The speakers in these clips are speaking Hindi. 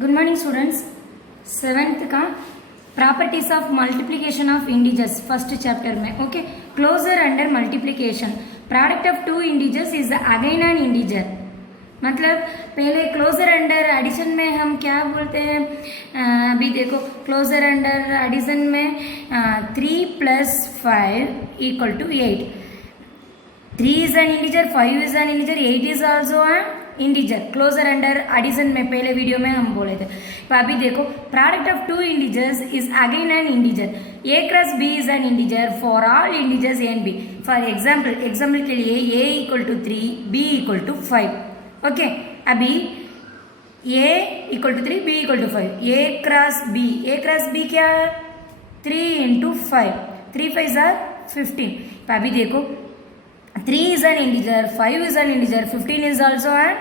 Good morning students. 7th का properties of multiplication of integers first chapter में okay closure under multiplication product of two integers is again an integer मतलब पहले क्लोजर अंडर एडिशन में हम क्या बोलते हैं अभी देखो क्लोजर अंडर एडिशन में 3 + 5 = 8 3 is an integer 5 is an integer 8 is also an integer closure under addition में पहले वीडियो में हम बोले थे। तो अभी देखो product of two integers is again an integer a cross b is an integer for all integers a and b। For example के लिए a = 3 b = 5 ओके। अभी a = 3 b = 5 a cross b क्या है 3 × 5 3 5 = 15। तो अभी देखो 3 is an integer 5 is an integer 15 is also an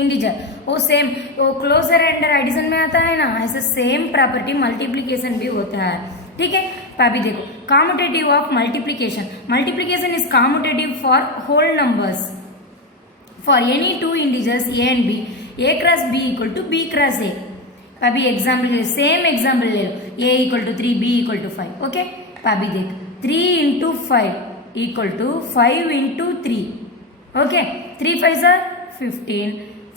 integer वो सेम वो क्लोजर अंडर एडिशन में आता है ना ऐसे सेम प्रॉपर्टी मल्टीप्लिकेशन भी होता है ठीक है। तो अभी देखो commutative of multiplication is commutative for whole numbers for any two integers a and b a cross b = b cross a। अभी एग्जाम्पल सेम एग्जाम्पल ले लो a = 3 b = 5 ओके। तो अभी देख 3 × 5 = 5 × 3 ओके 3 5 = 15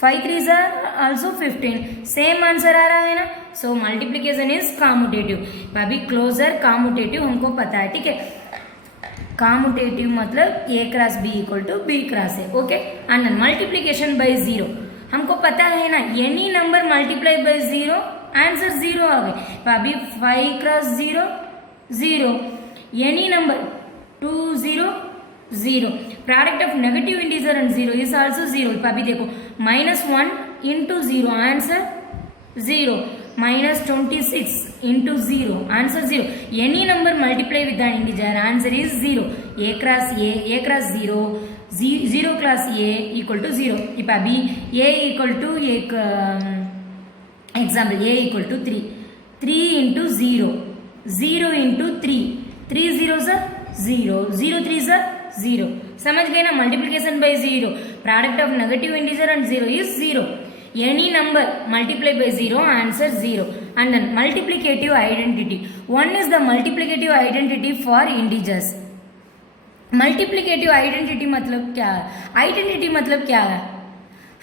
5 3 = also 15 सेम आंसर आ रहा है ना। सो मल्टीप्लिकेशन इज कॉम्यूटेटिव। अभी क्लोजर कॉम्यूटेटिव हमको पता है ठीक है। कॉम्यूटेटिव मतलब a cross b = b cross a okay. And multiplication by 0 हमको पता है ना any number multiply by 0 answer 0 आ गए। तो अभी 5 cross 0 0 any number 2 0 0 product of negative integer and 0 is also 0। तो अभी देखो -1 × 0 answer 0 -26 × 0 answer 0 any number multiply with N integer answer is 0 a cross 0 0 cross a = 0। இப்போ अभी a = एक एग्जाम्पल a = 3 3 × 0 0 × 3 3 0s 0 0 3s 0 समझ गए ना। Multiplication by 0 product of negative integer and 0 is 0 any number multiply by 0 answer 0। And then multiplicative identity 1 is the multiplicative identity for integers. Multiplicative identity मतलब क्या है आइडेंटिटी मतलब क्या है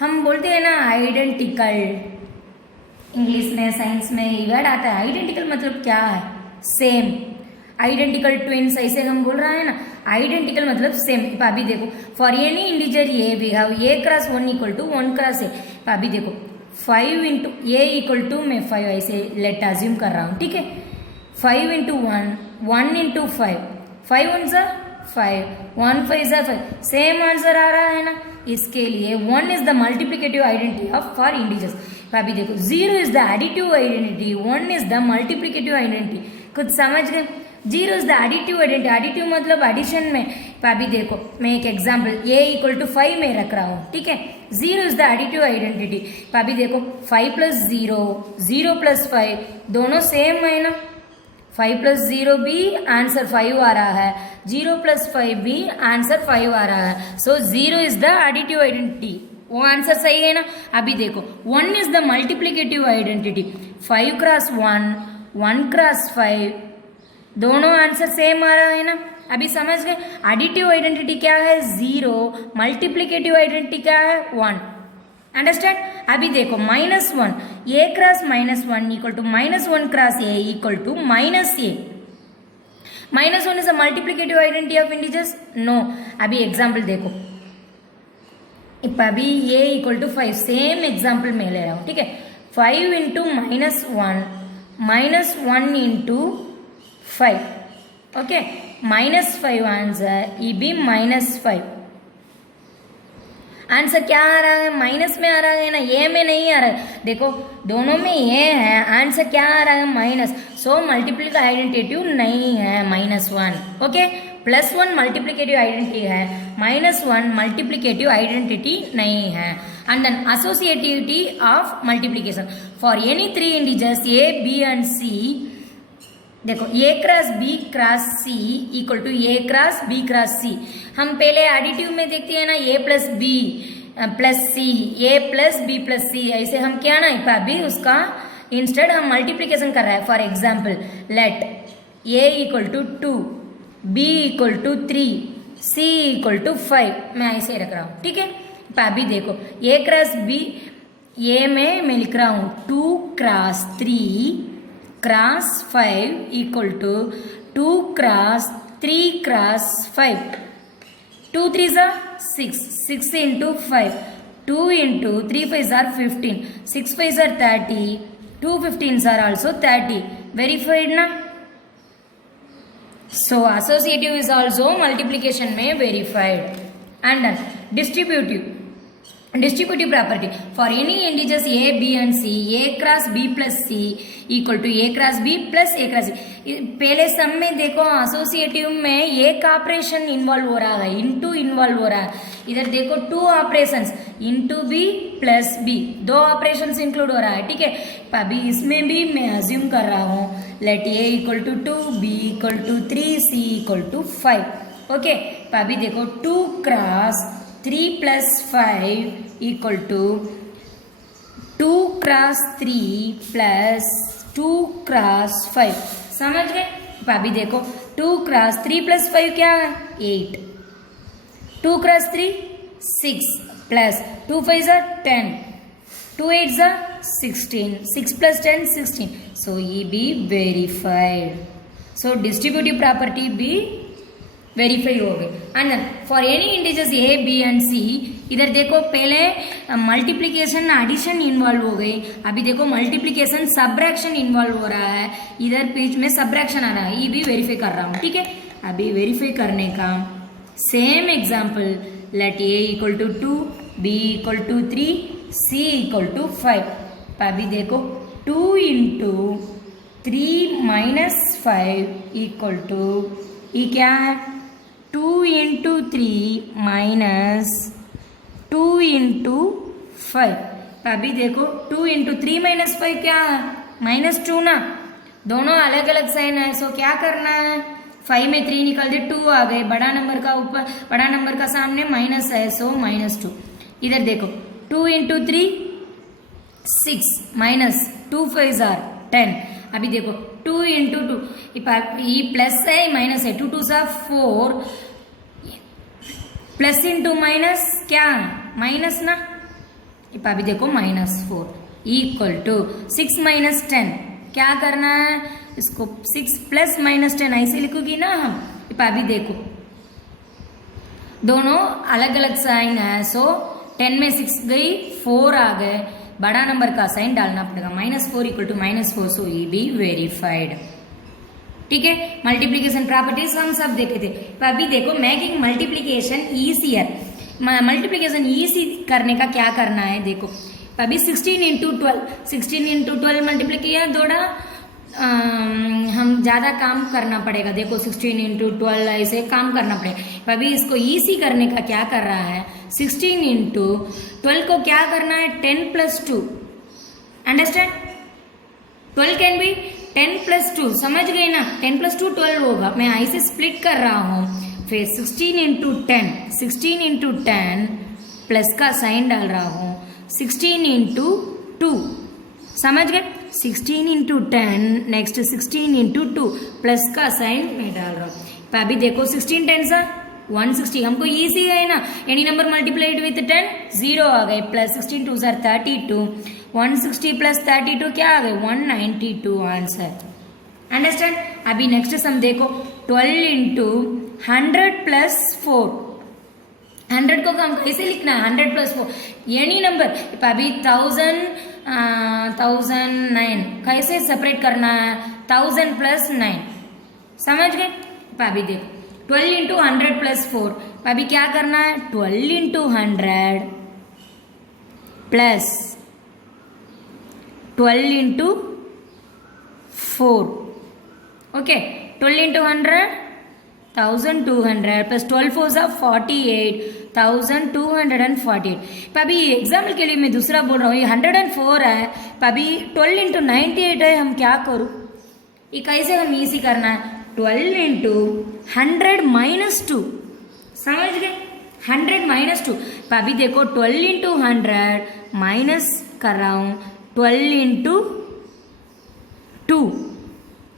हम बोलते हैं ना आइडेंटिकल इंग्लिश में साइंस में ये वर्ड आता है। आइडेंटिकल मतलब क्या है सेम आइडेंटिकल ट्विंस ऐसे हम बोल रहे हैं ना आइडेंटिकल मतलब सेम। अभी देखो for any integer a we have a cross 1 = 1 cross a। अभी देखो 5 × a = मैं 5 ऐसे लेट अज्यूम कर रहा हूँ ठीक है। 5 × 1 1 × 5 5 1s 5 1 5s 5 सेम आंसर आ रहा है ना। इसके लिए 1 is the multiplicative identity of for integers. अभी देखो 0 is the additive identity 1 is the multiplicative identity कुछ समझ गए। 0 is the additive identity additive मतलब एडिशन में। अभी देखो मैं एक एग्जांपल a = 5 में रख रहा हूँ ठीक है। 0 इज द एडिटिव आइडेंटिटी। अभी देखो 5 + 0 0 + 5 दोनों सेम है ना। 5 + 0 भी आंसर 5 आ रहा है 0 + 5 भी आंसर 5 आ रहा है। सो 0 इज द एडिटिव आइडेंटिटी वो आंसर सही है ना। अभी देखो 1 is the multiplicative identity 5 cross 1 1 cross 5 दोनों आंसर सेम आ रहा है ना। अभी समझ गए एडिटिव आइडेंटिटी क्या है 0 मल्टीप्लिकेटिव आइडेंटिटी क्या है 1 अंडरस्टैंड। अभी देखो -1 a cross -1 = -1 cross a = -a -1 is a multiplicative identity of integers no. अभी एग्जांपल देखो अभी a = 5 सेम एग्जांपल में ले रहा हूँ ठीक है। 5 × -1 -1 × 5 ओके -5 आंसर ये भी -5 आंसर क्या आ रहा है माइनस में आ रहा है ना ए में नहीं आ रहा है। देखो दोनों में ए है आंसर क्या आ रहा है माइनस। सो मल्टीप्लिकेटिव आइडेंटिटी नहीं है -1 ओके। +1 मल्टीप्लिकेटिव आइडेंटिटी है -1 मल्टीप्लिकेटिव आइडेंटिटी नहीं है। And then associativity of multiplication for any 3 integers a b and c देखो a cross b cross c = a cross b cross c। हम पहले एडिटिव में देखते हैं ना a + b plus C, A plus B plus C, ऐसे हम क्या ना अभी उसका इंस्टेड हम मल्टीप्लीकेशन कर रहा है. For example let A equal to 2, B equal to 3, C equal to 5, मैं ऐसे रख रहा हूँ. ठीक है, अभी देखो ए क्रॉस बी, ए में मैं लिख रहा हूँ 2 cross 3 cross 5 equal to 2 cross 3 cross 5. 2 3s are 6, 6 into 5, 2 into 3 5s are 15, 6 5s are 30, 2 15s are also 30. Verified na? So associative is also multiplication में verified. And then distributive property for any integers a, b and c, a cross b plus c equal to a cross b plus a cross c. पहले सम में देखो एसोसिएटिव में एक ऑपरेशन इन्वॉल्व हो रहा है, इनटू इन्वॉल्व हो रहा है. इधर देखो 2 operations into B plus B, 2 operations include हो रहा है. ठीक है, अभी इसमें भी मैं अज्यूम कर रहा हूँ let A equal to 2, B equal to 3, C equal to 5. Okay, अभी देखो 2 cross 3 plus 5 equal to 2 cross 3 plus 2 cross 5. समझ गए? अभी देखो 2 cross 3 plus 5 क्या है? 8. 2 cross 3 6 plus 2 5s are 10, 2 8s are 16, 6 plus 10 16. So ये भी verified. So distributive property भी वेरीफाई हो गए. And for any integers A B and C, इधर देखो पहले मल्टीप्लिकेशन एडिशन इन्वॉल्व हो गई, अभी देखो मल्टीप्लिकेशन सब्ट्रैक्शन इन्वॉल्व हो रहा है, इधर बीच में सब्ट्रैक्शन आ रहा है. ये भी वेरीफाई कर रहा हूँ. ठीक है, अभी वेरीफाई करने का same example let A equal to 2, B equal to 3, C equal to 5. अभी देखो 2 इंटू 3 माइनस 5 इक्वल टू, ये क्या है 2 इंटू 3 माइनस 2 इंटू 5. अभी देखो 2 इंटू 3 माइनस 5 क्या है -2 ना, दोनों अलग अलग साइन है. सो क्या करना है, 5 में 3 निकल दे 2 आ गए, बड़ा नंबर का ऊपर, बड़ा नंबर का सामने माइनस है, सो -2. इधर देखो 2 इंटू 3 6 माइनस 2 5s are 10. अभी देखो 2 इंटू 2, ये प्लस है माइनस है, 2 2s are 4, plus into minus क्या माइनस ना. अभी देखो -4 इक्वल टू 6 माइनस 10. क्या करना है, इसको 6 प्लस -10 ऐसे लिखोगी ना हम. अभी देखो दोनों अलग अलग साइन है, सो 10 में 6 गई, 4 आ गए, बड़ा नंबर का साइन डालना पड़ेगा. -4 इक्वल टू -4, सो ये भी वेरीफाइड. ठीक है, मल्टीप्लीकेशन प्रॉपर्टीज हम सब देखे थे. अभी देखो making multiplication easier. Multiplication easy करने का क्या करना है देखो. अभी 16 इंटू 12 मल्टीप्लाई किया, थोड़ा हम ज़्यादा काम करना पड़ेगा. देखो 16 इंटू 12 ऐसे काम करना पड़ेगा. अभी इसको ईजी करने का क्या कर रहा है, 16 इंटू 12 को क्या करना है 10 plus 2. Understand, 12 can be 10 plus 2. समझ गए ना, 10 प्लस 2 12 होगा. मैं ऐसे स्प्लिट कर रहा हूँ. फिर 16 इंटू 10 प्लस का साइन डाल रहा हूँ. 16 इंटू 2, समझ गए, 16 इंटू 10 नेक्स्ट 16 इंटू 2 प्लस का साइन मैं डाल रहा हूँ. अभी देखो 16 10s are 160. हमको इजी है ना, एनी नंबर मल्टीप्लाइड विथ 10 0 आ गए, प्लस 16 2s are 32, 160 प्लस 32 क्या आ गए 192 आंसर. अंडरस्टैंड. अभी नेक्स्ट सम देखो 12 इंटू 100 प्लस 4. 100 को हम कैसे लिखना है, 100 प्लस 4 एनी नंबर. अभी 1009 कैसे सेपरेट करना है, 1000 प्लस 9. समझ गए. अभी देखो 12 इंटू 100 प्लस 4. अभी क्या करना है 12 into 100 plus 12 into 4. Okay, 12 into 100 1200 plus 12 4s are 48, 1248. अभी एग्जाम्पल के लिए मैं दूसरा बोल रहा हूँ, ये 104 है. अभी 12 इंटू 98 है, हम क्या करूँ, ये कैसे हम इजी करना है 12 इंटू 100 माइनस 2. समझ गए. 100 माइनस 2। अभी देखो 12 इंटू 100 माइनस कर रहा हूँ 12 into 2,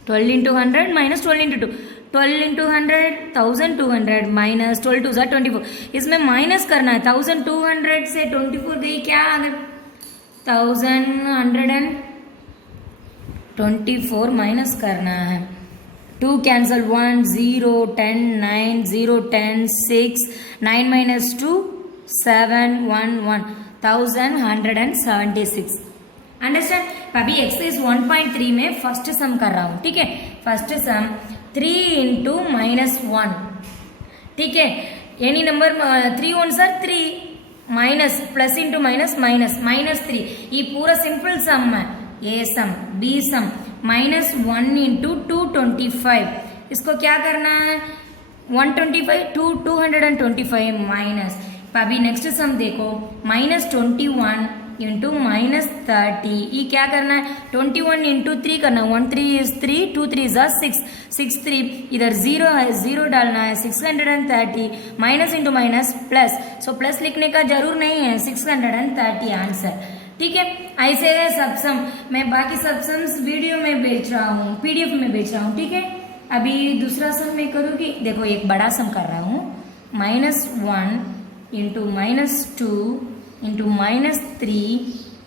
12 into 100 minus 12 into 2, 12 into 100 1200 minus 12 2 24। इसमें माइनस करना है, 1200 से 24 गई क्या, अगर 1124 माइनस करना है, 2 कैंसल 1 0 10 9 0 10 6 9 माइनस 2 7 1 1 1176। अंडरस्टैंड। अभी एक्सरसाइज 1.3 में फर्स्ट सम कर रहा हूँ, ठीक है। फर्स्ट सम 3 इंटू माइनस 1, ठीक है। एनी नंबर 3 1 सर 3 minus plus into minus minus minus 3। ये पूरा सिंपल सम है, A sum B sum minus 1 into 225। इसको क्या करना है 125 225 माइनस। अभी नेक्स्ट सम देखो माइनस 21 इंटू माइनस 30। ये क्या करना है 21 इंटू 3 करना है, 1 3 इज 3 2 3 इज 6 6 3 इधर 0 है, 0 डालना है 630 minus into minus plus. So plus लिखने का जरूर नहीं है, 630 आंसर, ठीक है। ऐसे है सब सम, मैं बाकी सब सम्स वीडियो में बेच रहा हूँ, पीडीएफ में बेच रहा हूँ, ठीक है। अभी दूसरा सम मैं करूँगी, देखो एक बड़ा सम कर रहा हूँ minus 1 into minus 2 into minus 3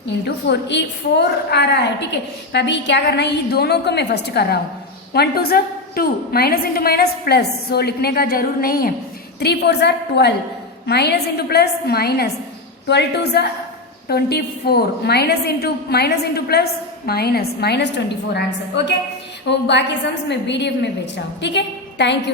into 4। ये 4 आ रहा है, ठीक है। अभी क्या करना है, ये दोनों को मैं फर्स्ट कर रहा हूँ, 1 2 सर 2 minus into minus plus, so लिखने का जरूर नहीं है। 3 4 सर 12 माइनस इंटू प्लस माइनस, 12 2 सर 24 minus into plus minus minus 24 answer, okay. वो बाकी सम्स मैं पीडीएफ में बेच रहा हूँ, ठीक है। Thank you.